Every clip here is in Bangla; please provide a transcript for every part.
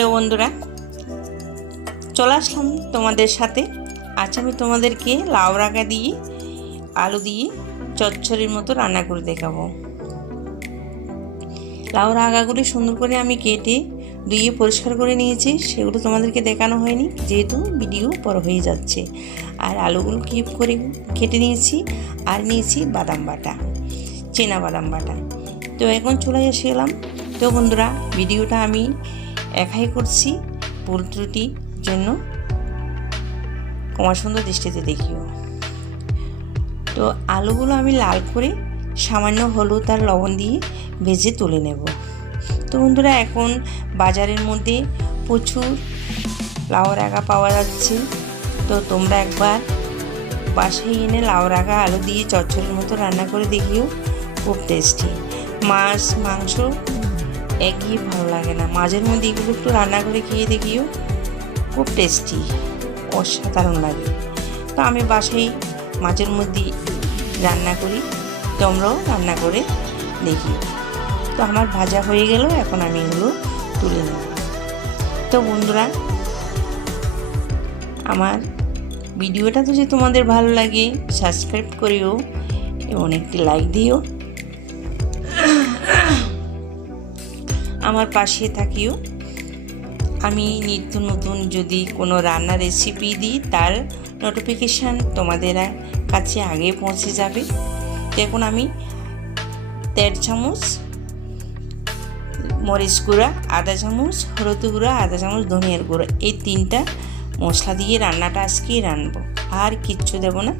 হ্যালো বন্ধুরা, চলে আসলাম তোমাদের সাথে। আজ আমি তোমাদেরকে লাউ রাগা দিয়ে আলু দিয়ে চচ্চড়ির মতো রান্না করে দেখাবো। লাউ রাগাগুলি সুন্দর করে আমি কেটে ধুয়ে পরিষ্কার করে নিয়েছি, সেগুলো তোমাদেরকে দেখানো হয়নি যেহেতু ভিডিও বড় হয়ে যাচ্ছে। আর আলুগুলো কিউব করে কেটে নিয়েছি, আর নিয়েছি বাদাম বাটা, চেনা বাদাম বাটা। তো এখন চলে এসে গেলাম। তো বন্ধুরা, ভিডিওটা আমি একাই করছি, ভুল ত্রুটির জন্য ক্ষমা সুন্দর দৃষ্টিতে দেখিও। তো আলুগুলো আমি লাল করে সামান্য হলুদ আর লবণ দিয়ে ভেজে তুলে নেব। তো বন্ধুরা, এখন বাজারের মধ্যে প্রচুর লাউ রাগা পাওয়া যাচ্ছে। তো তোমরা একবার বাসায় এনে লাউ রাগা আলু দিয়ে চচ্চড়ির মতো রান্না করে দেখিও, খুব টেস্টি। মাছ মাংস একই ভালো লাগে না, মাঝের মধ্যে এগুলো একটু রান্না করে খেয়ে দেখিও, খুব টেস্টি, অসাধারণ লাগে। তো আমি বাসায় মাঝের মধ্যে রান্না করি, তোমরাও রান্না করে দেখি। তো আমার ভাজা হয়ে গেল, এখন আমি এগুলো তুলে নেব। তো বন্ধুরা, আমার ভিডিওটা যদি তোমাদের ভালো লাগে সাবস্ক্রাইব করিও এবং একটি লাইক দিও, আমার পাশে থাকিও। আমি নিত্য নতুন যদি কোনো রান্নার রেসিপি দিই, তার নোটিফিকেশান তোমাদের কাছে আগে পৌঁছে যাবে। দেখুন, আমি 1.5 চামচ মরিচ গুঁড়া, 1/2 চামচ হলুদ গুঁড়া, 1/2 চামচ ধনিয়ার গুঁড়া, এই 3টা মশলা দিয়ে রান্নাটা আজকেই রানবো, আর কিচ্ছু দেব না।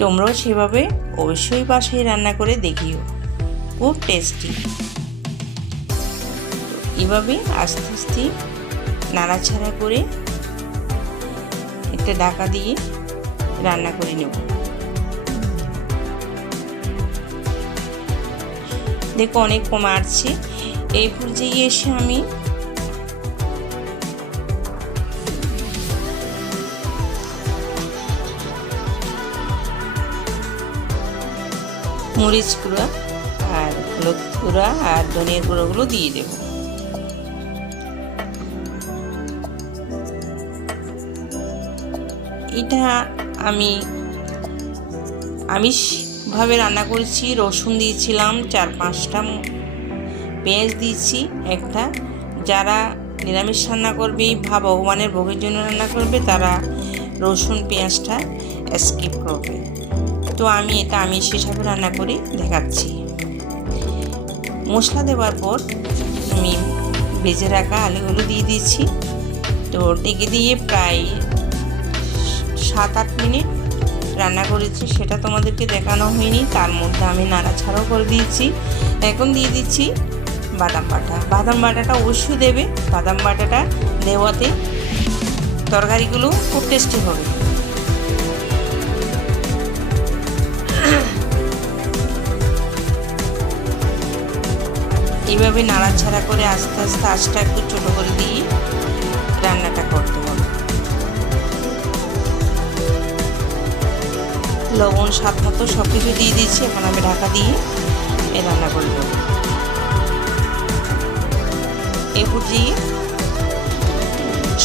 তোমরাও সেভাবে অবশ্যই বাসায় রান্না করে দেখিও, খুব টেস্টি। এভাবে আস্তে আস্তে নাড়াচাড়া করে একটা ঢাকা দিয়ে রান্না করে নেব। দেখো, অনেক কমে আসছে। এই পর্যায়ে এসে আমি মরিচ গুঁড়া আর হলুদ গুঁড়া আর ধনিয়ার গুঁড়োগুলো দিয়ে দেব। এটা আমি আমিষভাবে রান্না করেছি। রসুন দিয়েছিলাম 4-5টা, পেঁয়াজ দিয়েছি একটা। যারা নিরামিষ রান্না করবে বা ভগবানের ভোগের জন্য রান্না করবে, তারা রসুন পেঁয়াজটা স্কিপ করবে। তো আমি এটা আমিষ হিসাবে রান্না করে দেখাচ্ছি। মশলা দেওয়ার পর আমি ভেজে রাখা আলুগুলো দিয়ে দিয়েছি। তো ঢেকে দিয়ে প্রায় 7-8 মিনিট রান্না করেছি, সেটা তোমাদেরকে দেখানো হয়নি। তার মধ্যে আমি নাড়াচাড়াও করে দিয়েছি। এখন দিয়ে দিচ্ছি বাদাম বাটা। বাদাম বাটাটা অবশ্যই দেবে, বাদাম বাটাটা দেওয়াতে তরকারিগুলো খুব টেস্টি হবে। এইভাবে নাড়াচাড়া করে আস্তে আস্তে আঁচটা একটু ছোটো করে দিয়ে রান্নাটা করতে হবে। লবণ স্বাদ মতো সব কিছু দিয়ে দিয়েছি। এখন আমি ঢাকা দিয়ে এই রান্না করে দেবো। এই পর্যায়ে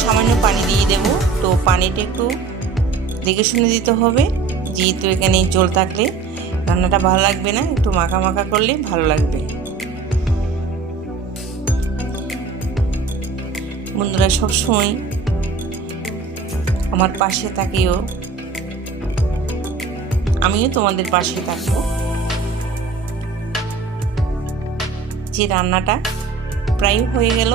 সামান্য পানি দিয়ে দেবো। তো পানিটা একটু দেখে শুনে দিতে হবে, যেহেতু এখানে জল থাকলে রান্নাটা ভালো লাগবে না, একটু মাখা মাখা করলে ভালো লাগবে। বন্ধুরা, সবসময় আমার পাশে থাকিও, আমিও তোমাদের পাশে থাকবো। যে রান্নাটা প্রায় হয়ে গেল,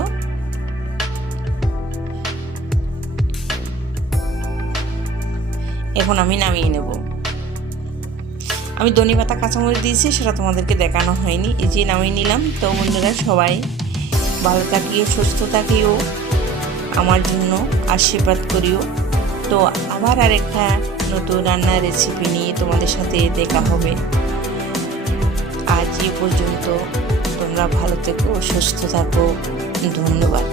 এখন আমি নামিয়ে নেব। আমি ধনেপাতা কাঁচামরিচ দিয়েছি, সেটা তোমাদেরকে দেখানো হয়নি। এই যে নামিয়ে নিলাম। তো বন্ধুরা, সবাই ভালো থাকিও, সুস্থ থাকিও, আমার জন্য আশীর্বাদ করিও। তো আবার আরেকটা নতুন রান্নার রেসিপি নিয়ে তোমাদের সাথে দেখা হবে। আজ এ পর্যন্ত, তোমরা ভালো থেকো, সুস্থ থাকো, ধন্যবাদ।